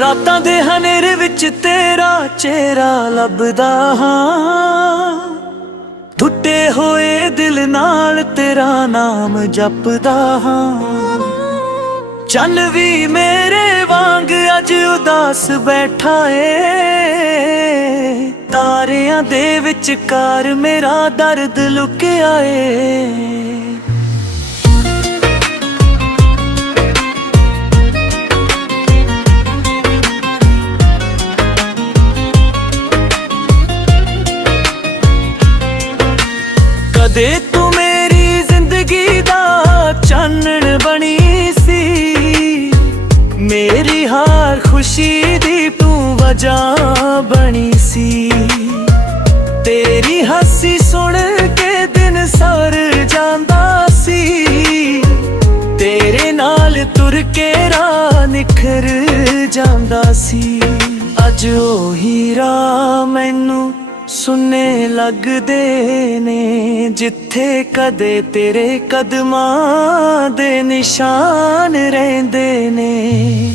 ਰਾਤਾਂ ਦੇ ਹਨੇਰੇ ਵਿੱਚ ਤੇਰਾ ਚਿਹਰਾ ਲੱਭਦਾ ਹਾਂ, ਟੁੱਟੇ ਹੋਏ ਦਿਲ ਨਾਲ ਤੇਰਾ ਨਾਮ ਜਪਦਾ ਹਾਂ। ਚੰਨ ਵੀ ਮੇਰੇ ਵਾਂਗ ਅੱਜ ਉਦਾਸ ਬੈਠਾ ਏ, ਤਾਰਿਆਂ ਦੇ ਵਿਚਕਾਰ ਮੇਰਾ ਦਰਦ ਲੁਕਿਆ ਏ। ਕਦੇ ਤੂੰ ਮੇਰੀ ਜ਼ਿੰਦਗੀ ਦਾ ਚਾਨਣ ਬਣੀ ਸੀ, ਮੇਰੀ ਹਰ ਖੁਸ਼ੀ ਦੀ ਤੂੰ ਵਜ੍ਹਾ ਬਣੀ ਸੀ। ਤੇਰੀ ਹਾਸੀ ਸੁਣ ਕੇ ਦਿਨ ਸਰ ਜਾਂਦਾ ਸੀ, ਤੇਰੇ ਨਾਲ ਤੁਰ ਕੇ ਰਾਹ ਨਿਖਰ ਜਾਂਦਾ ਸੀ। ਅੱਜ ਉਹੀ ਰਾਹ ਮੈਨੂੰ ਸੁੰਨੇ ਲੱਗਦੇ ਨੇ, ਜਿੱਥੇ ਕਦੇ ਤੇਰੇ ਕਦਮਾਂ ਦੇ ਨਿਸ਼ਾਨ ਰਹਿੰਦੇ ਨੇ।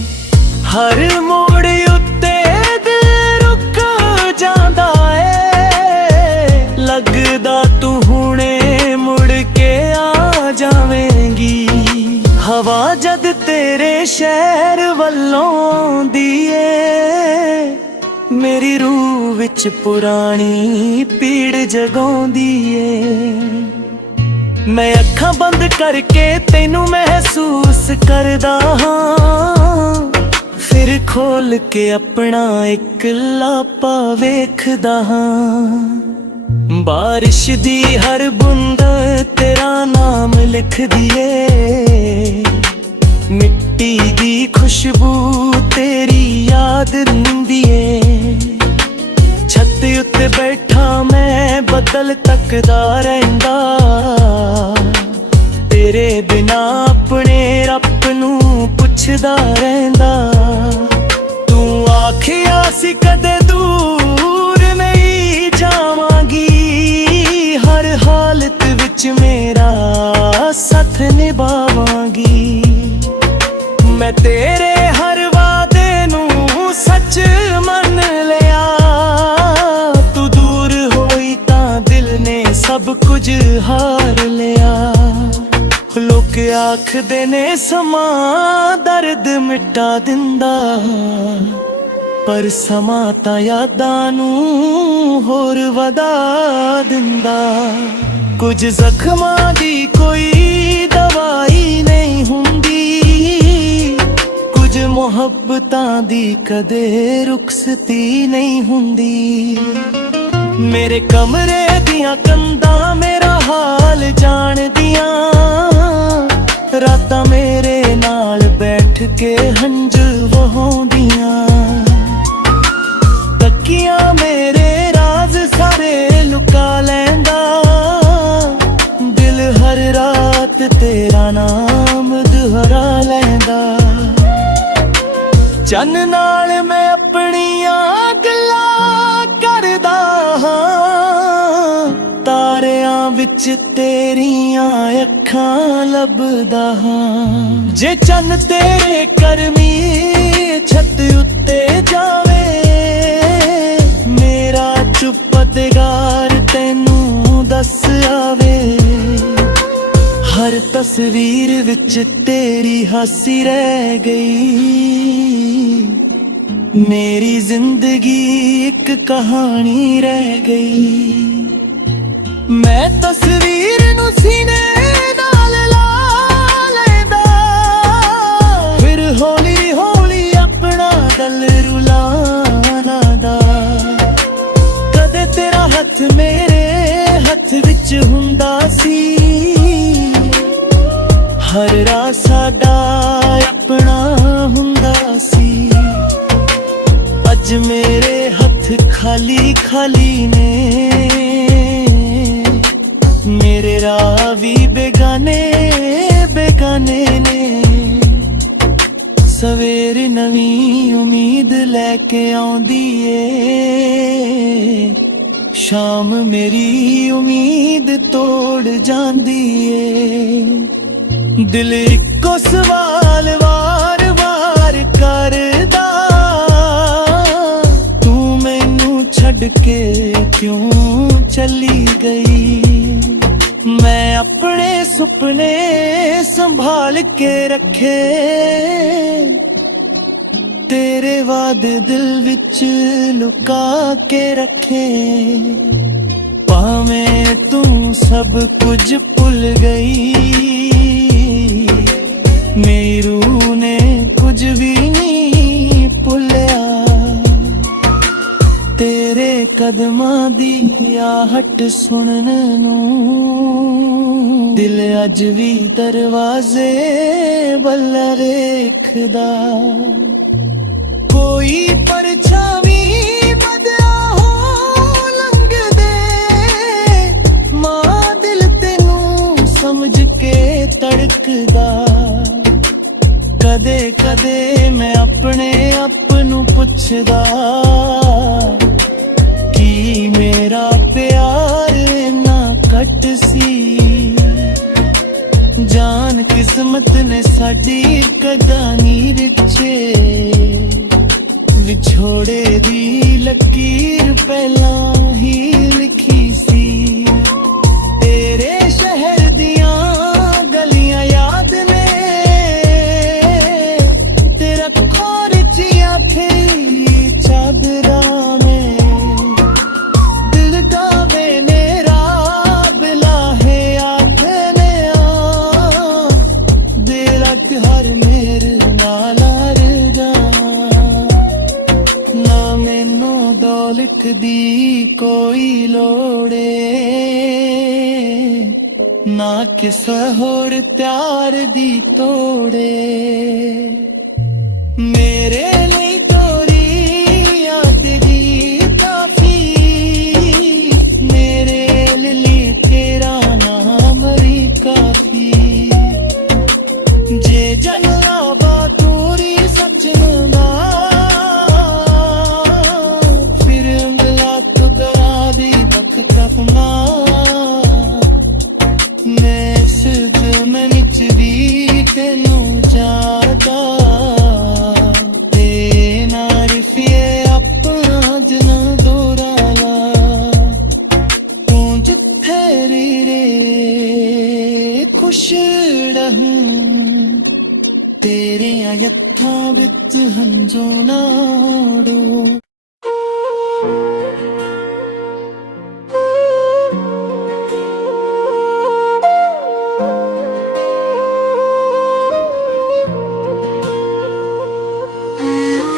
ਹਰ ਮੋੜ ਉੱਤੇ ਦਿਲ ਰੁਕ ਜਾਂਦਾ ਏ, ਲੱਗਦਾ ਤੂੰ ਹੁਣੇ ਮੁੜ ਕੇ ਆ ਜਾਵੇਂਗੀ। ਹਵਾ ਜਦ ਤੇਰੇ ਸ਼ਹਿਰ ਵੱਲੋਂ ਆਉਂਦੀ ਏ, ਮੇਰੀ ਰੂਹ ਵਿੱਚ ਪੁਰਾਣੀ ਪੀੜ ਜਗਾਉਂਦੀ ਏ। ਮੈਂ ਅੱਖਾਂ ਬੰਦ ਕਰਕੇ ਤੈਨੂੰ ਮਹਿਸੂਸ ਕਰਦਾ ਹਾਂ, ਫਿਰ ਖੋਲ ਕੇ ਆਪਣਾ ਇਕਲਾਪਾ ਵੇਖਦਾ ਹਾਂ। ਬਾਰਿਸ਼ ਦੀ ਹਰ ਬੂੰਦ ਤੇਰਾ ਨਾਮ ਲਿਖਦੀ ਏ, ਮਿੱਟੀ ਦੀ ਖੁਸ਼ਬੂ ਤੇਰੀ ਯਾਦ ਰਹਿੰਦੀ ਏ। ਛੱਤ ਉੱਤੇ ਬੈਠਾ ਮੈਂ ਬੱਦਲ ਤੱਕਦਾ ਰਹਿੰਦਾ, ਤੇਰੇ ਬਿਨਾ ਆਪਣੇ ਰੱਬ ਨੂੰ ਪੁੱਛਦਾ ਰਹਿੰਦਾ। ਤੂੰ ਆਖਿਆ ਸੀ ਕਦੇ ਦੂਰ ਨਹੀਂ ਜਾਵਾਂਗੀ, ਹਰ ਹਾਲਤ ਵਿੱਚ ਮੇਰਾ ਸਾਥ ਨਿਭਾਵਾਂਗੀ। ਮੈਂ ਤੇਰੇ ਹਰ ਵਾਅਦੇ ਨੂੰ ਸੱਚ ਮੰਨ ਲਿਆ, ਤੂੰ ਦੂਰ ਹੋਈ ਤਾਂ ਦਿਲ ਨੇ ਸਭ ਕੁਝ ਹਾਰ ਲਿਆ। ਲੋਕ ਆਖਦੇ ਨੇ ਸਮਾਂ ਦਰਦ ਮਿਟਾ ਦਿੰਦਾ, ਪਰ ਸਮਾਂ ਤਾਂ ਯਾਦਾਂ ਨੂੰ ਹੋਰ ਵਧਾ ਦਿੰਦਾ। ਕੁਝ ਜ਼ਖਮਾਂ ਦੀ ਕੋਈ ਦਵਾਈ ਨਹੀਂ ਹੁੰਦੀ, ਕੁਝ ਮੁਹੱਬਤਾਂ ਦੀ ਕਦੇ ਰੁਖਸਤੀ ਨਹੀਂ ਹੁੰਦੀ। ਮੇਰੇ ਕਮਰੇ ਦੀਆਂ ਕੰਧਾਂ ਮੇਰਾ ਹਾਲ ਜਾਣਦੀਆਂ, ਰਾਤਾਂ ਮੇਰੇ ਨਾਲ ਬੈਠ ਕੇ ਹੰਝੂ ਵਹਾਉਂਦੀਆਂ। ਤੱਕੀਆਂ ਮੇਰੇ ਰਾਜ਼ ਸਾਰੇ ਲੁਕਾ ਲੈਂਦਾ, ਦਿਲ ਹਰ ਰਾਤ ਤੇਰਾ ਨਾਮ ਦੁਹਰਾ ਲੈਂਦਾ। ਚੰਨ ਨਾਲ ਮੈਂ ਆਪਣੀਆਂ ਗੱਲਾਂ ਕਰਦਾ ਹਾਂ, ਤਾਰਿਆਂ ਵਿੱਚ ਤੇਰੀਆਂ ਅੱਖਾਂ ਲੱਭਦਾ ਹਾਂ। ਜੇ ਚੰਨ ਤੇਰੇ ਕਰਮੀ ਛੱਤ ਉੱਤੇ ਜਾਵੇ, ਮੇਰਾ ਚੁੱਪਤਗਾਰ ਤੈਨੂੰ ਦੱਸ ਆਵੇ। ਹਰ ਤਸਵੀਰ ਵਿੱਚ ਤੇਰੀ ਹਾਸੀ ਰਹਿ ਗਈ, ਮੇਰੀ ਜ਼ਿੰਦਗੀ ਇੱਕ ਕਹਾਣੀ ਰਹਿ ਗਈ। ਮੈਂ ਤਸਵੀਰ ਨੂੰ ਸੀਨੇ ਨਾਲ ਲਾ ਲੈਂਦਾ, ਫਿਰ ਹੌਲੀ ਹੌਲੀ ਆਪਣਾ ਦਿਲ ਰੁਲਾਣਾ ਦਾ। ਕਦੇ ਤੇਰਾ ਹੱਥ ਮੇਰੇ ਹੱਥ ਵਿੱਚ ਹੁੰਦਾ ਸੀ, ਹਰ ਰਾਹ ਸਾਡਾ ਆਪਣਾ ਹੁੰਦਾ ਸੀ। ਅੱਜ ਮੇਰੇ ਹੱਥ ਖਾਲੀ ਖਾਲੀ ਨੇ, ਮੇਰੇ ਰਾਹ ਵੀ ਬੇਗਾਨੇ ਬੇਗਾਨੇ ਨੇ। ਸਵੇਰ ਨਵੀਂ ਉਮੀਦ ਲੈ ਕੇ ਆਉਂਦੀ ਏ, ਸ਼ਾਮ ਮੇਰੀ ਉਮੀਦ ਤੋੜ ਜਾਂਦੀ ਏ। दिल इक्को सवाल वार वार करदा संभाल के रखे, तेरे वादे दिल विच लुका के रखे। भावें तू सब कुछ भुल गई, मेरी रूह ने कुछ भी नहीं भुलिया। तेरे कदमां दी आहट सुनन नूं दिल अज भी दरवाजे बल्ल वेखदा। कोई परछावी बदला हो लंघदे, मां दिल तेनू समझ के तड़कदा। कदे कदे मैं अपने आप नू पुछदा कि मेरा प्यार इन्ना घट सी। जान किस्मत ने साडी कदा नी रिचे, विछोड़े दी लकीर पहला ही लिखी सी। तेरे शहर दियां गलियां याद ने, तेरा खोरचिया थे चादरा में। दिल का बेनेरा बिला है आखने आ, दिल हर मेरे नालार जा। ना मैनू दौलत दी कोई लोड़े, ना किस होर प्यार दी तोड़े। मेरे लिए तोरी याद दी काफी, मेरे लिए तेरा नाम ही काफी। जे जंगला बातूरी सच नूंदा, फिर अंगला तो करा दी वख तफना। मैं इस जुर्म विच भी तेनू जादा, ते नारिफिए अपना जना दोराला। तू जिथे रे खुश रहूं, तेरे यत्थां विच हंजो नाड़ो।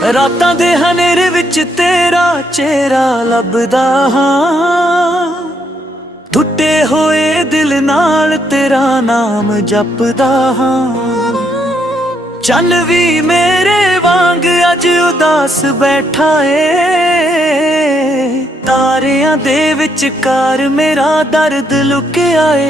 रातां दे हनेरे विच तेरा चेहरा लभदा हां, टुटे होए दिल नाल तेरा नाम जपदा हां। चन भी मेरे वांग अज उदास बैठा ए, तारियां दे विचकार मेरा दर्द लुकिया ए।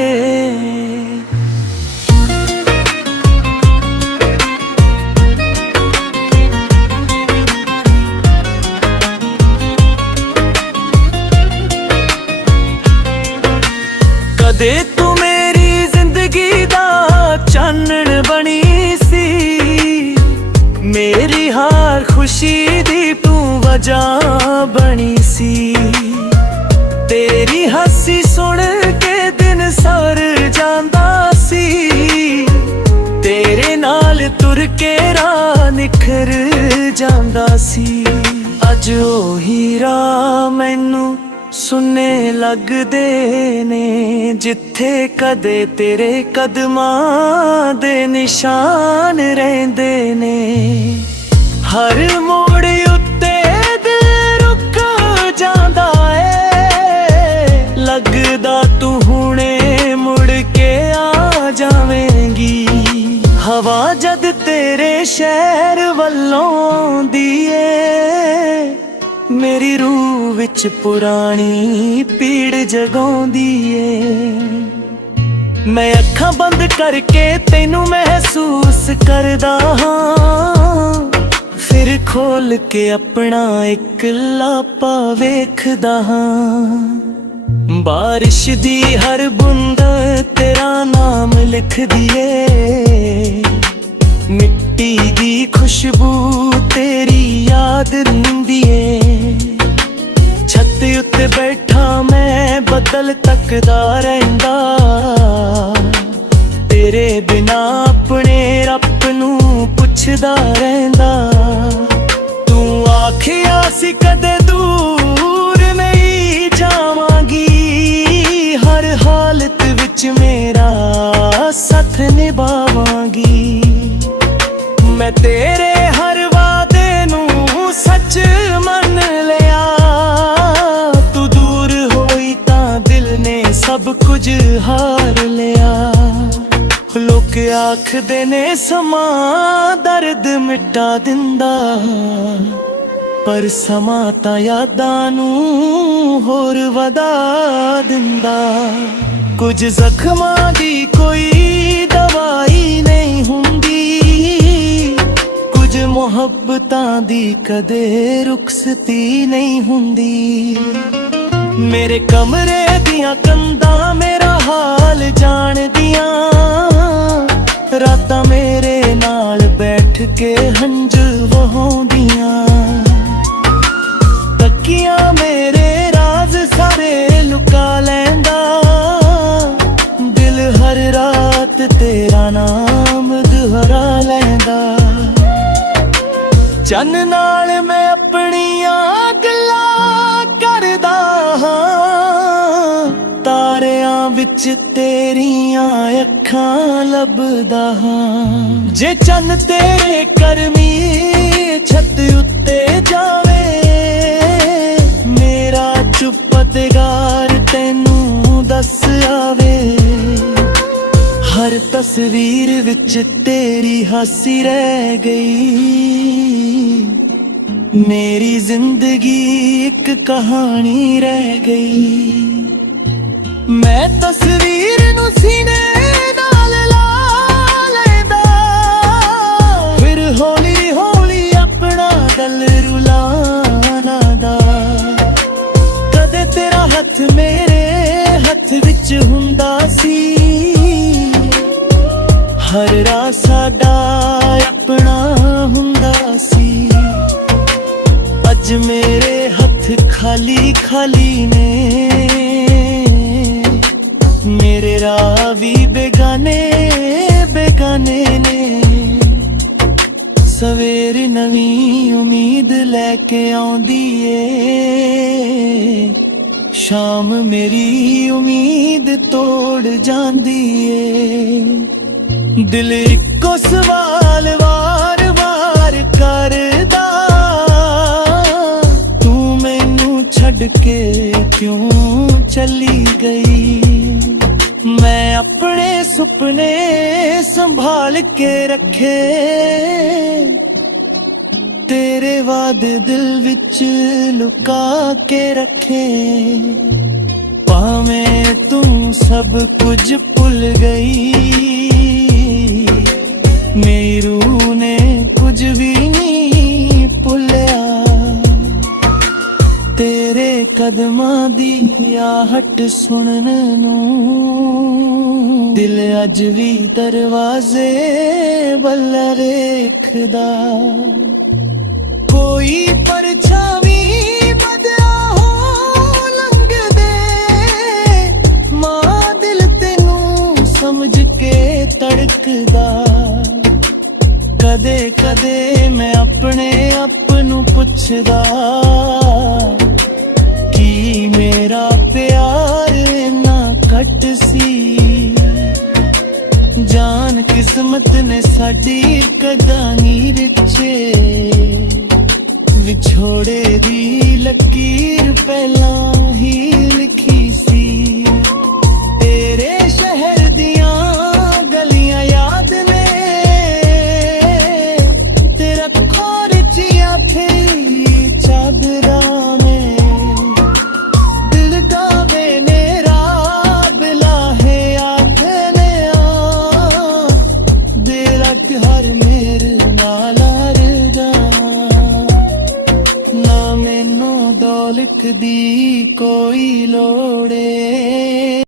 कदे तू मेरी जिंदगी दा चानण बनी सी, मेरी हार खुशी दी तू वजह बनी सी। तेरी हंसी सुन के दिन सर जांदा सी, तेरे नाल तुर के राह निखर जांदा सी। अज ओही राह मैनू सुने लगदे ने, जिथे कदे तेरे कदमां दे निशान रहिंदे ने। हर मोड़ उत्ते दिल रुक जांदा ए, लगदा तू हुणे मुड़ के आ जावेंगी। हवा जद तेरे शहर वल्लों आउंदी ए, मेरी रूह विच पुरानी पीड़ जगाउंदी ए। मैं अखां बंद करके तैनू महसूस करदा हां, फिर खोल के अपना एक लापा वेखदा हां। बारिश दी हर बूंद तेरा नाम लिख दिए, मिट्टी दी खुशबू तेरी याद रहिंदी ए। छत उत्ते बैठा मैं बदल तकदा रहिंदा, तेरे बिना अपने ਪੁੱਛਦਾ ਰਹਿੰਦਾ। ਤੂੰ ਆਖਿਆ ਸੀ ਕਦੇ ਦੂਰ ਨਹੀਂ ਜਾਵਾਂਗੀ, ਹਰ ਹਾਲਤ ਵਿੱਚ ਮੇਰਾ ਸਾਥ ਨਿਭਾਵਾਂਗੀ। ਮੈਂ ਤੇਰੇ ਹਰ ਵਾਅਦੇ ਨੂੰ ਸੱਚ ਮੰਨ ਲਿਆ, ਤੂੰ ਦੂਰ ਹੋਈ ਤਾਂ ਦਿਲ ਨੇ ਸਭ ਕੁਝ ਹਾਰ ਲਿਆ। ਲੋਕ ਆਖਦੇ ਨੇ ਸਮਾਂ ਦਰਦ ਮਿਟਾ ਦਿੰਦਾ, ਪਰ ਸਮਾਂ ਤਾਂ ਯਾਦਾਂ ਨੂੰ ਹੋਰ ਵਧਾ ਦਿੰਦਾ। ਕੁਝ ਜ਼ਖਮਾਂ ਦੀ ਕੋਈ ਦਵਾਈ ਨਹੀਂ ਹੁੰਦੀ, ਕੁਝ ਮੁਹੱਬਤਾਂ ਦੀ ਕਦੇ ਰੁਖਸਤੀ ਨਹੀਂ ਹੁੰਦੀ। ਮੇਰੇ ਕਮਰੇ ਦੀਆਂ ਕੰਧਾਂ ਮੇਰਾ ਹਾਲ ਜਾਣਦੀਆਂ, ਰਾਤਾਂ ਮੇਰੇ ਨਾਲ ਬੈਠ ਕੇ ਹੰਝੂ ਵਹਾਉਂਦੀਆਂ। ਤੱਕੀਆਂ ਮੇਰੇ ਰਾਜ਼ ਸਾਰੇ ਲੁਕਾ ਲੈਂਦਾ, ਦਿਲ ਹਰ ਰਾਤ ਤੇਰਾ ਨਾਮ ਦੁਹਰਾ ਲੈਂਦਾ। ਚੰਨ ਨਾਲ ਮੈਂ ਆਪਣੀਆਂ ਗੱਲਾਂ ਕਰਦਾ ਹਾਂ, ਤਾਰਿਆਂ ਵਿੱਚ ਤੇਰੀਆਂ ਅੱਖਾਂ ਲੱਭਦਾ ਹਾਂ। ਜੇ ਚੰਨ ਤੇਰੇ ਕਰਮੀ ਛੱਤ ਉੱਤੇ ਜਾਵੇ, ਮੇਰਾ ਚੁੱਪਤਗਾਰ ਤੈਨੂੰ ਦੱਸ ਆਵੇ। ਹਰ ਤਸਵੀਰ ਵਿੱਚ ਤੇਰੀ ਹਾਸੀ ਰਹਿ ਗਈ, ਮੇਰੀ ਜ਼ਿੰਦਗੀ ਇੱਕ ਕਹਾਣੀ ਰਹਿ ਗਈ। ਮੈਂ ਤਸਵੀਰ ਨੂੰ ਸੀਨੇ ਨਾਲ ਲਾ ਲੈਂਦਾ, ਫਿਰ ਹੌਲੀ ਹੌਲੀ ਆਪਣਾ ਦਿਲ ਰੁਲਾਣਾ ਦਾ। ਕਦੇ ਤੇਰਾ ਹੱਥ ਮੇਰੇ ਹੱਥ ਵਿੱਚ ਹੁੰਦਾ ਸੀ, ਹਰ ਰਾਹ ਸਾਡਾ ਆਪਣਾ ਹੁੰਦਾ ਸੀ। ਅੱਜ ਮੇਰੇ ਹੱਥ ਖਾਲੀ ਖਾਲੀ ਨੇ, ਮੇਰੇ ਰਾਹ ਵੀ ਬੇਗਾਨੇ ਬੇਗਾਨੇ ਨੇ। ਸਵੇਰ ਨਵੀਂ ਉਮੀਦ ਲੈ ਕੇ ਆਉਂਦੀ ਏ, ਸ਼ਾਮ ਮੇਰੀ ਉਮੀਦ ਤੋੜ ਜਾਂਦੀ ਏ। ਦਿਲ ਇੱਕੋ ਸਵਾਲ ਵਾਰ-ਵਾਰ ਕਰਦਾ, ਤੂੰ ਮੈਨੂੰ ਛੱਡ ਕੇ ਕਿਉਂ ਚਲੀ ਗਈ। ਮੈਂ ਆਪਣੇ ਸੁਪਨੇ ਸੰਭਾਲ ਕੇ ਰੱਖੇ, ਤੇਰੇ ਵਾਅਦੇ ਦਿਲ ਵਿੱਚ ਲੁਕਾ ਕੇ ਰੱਖੇ। ਭਾਵੇਂ ਤੂੰ ਸਭ ਕੁਝ ਭੁੱਲ ਗਈ, ਮੇਰੀ ਰੂਹ ਨੇ ਕੁਝ ਵੀ ਨਹੀਂ ਭੁੱਲਿਆ। ਤੇਰੇ ਕਦਮਾਂ ਦੀ ਆਹਟ ਸੁਣਨ ਨੂੰ ਦਿਲ ਅੱਜ ਵੀ ਦਰਵਾਜ਼ੇ ਵੱਲ ਵੇਖਦਾ। ਕੋਈ ਪਰਛਾਵੀਂ ਬਦਲਾ ਹੋ ਲੰਘਦੇ, ਮਾਂ ਦਿਲ ਤੈਨੂੰ ਸਮਝ ਕੇ ਤੜਕਦਾ। ਕਦੇ ਕਦੇ ਮੈਂ ਆਪਣੇ ਆਪ ਨੂੰ ਪੁੱਛਦਾ, ਕੀ ਮੇਰਾ ਪਿਆਰ ਇੰਨਾ ਘੱਟ ਸੀ। ਜਾਨ ਕਿਸਮਤ ਨੇ ਸਾਡੀ ਕਦਾਨੀ ਰਚੇ, ਵਿਛੋੜੇ ਦੀ ਲਕੀਰ ਪਹਿਲਾਂ ਹੀ ਲਿਖੀ ਸੀ। ਤੇਰੇ ਸ਼ਹਿਰ ਦੀਆਂ ਗਲੀਆਂ ਯਾਦ ਨੇ, ਤੇਰਾ ਖੋਰਚੀਆਂ ਥੇ ਚਾਦਰਾਂ ਨੇ। ਦਿਲ ਗਾਵੇ ਨੇ ਰਾਬ ਲਾਹੇ ਆਖਨੇ ਆ, ਦਿਲ ਹਰ ਮੇਰੇ ਨਾਲ ਅਰਦਾ। ਨਾ ਮੈਨੂੰ ਦੌਲਤ ਦੀ ਕੋਈ ਲੋੜ ਏ,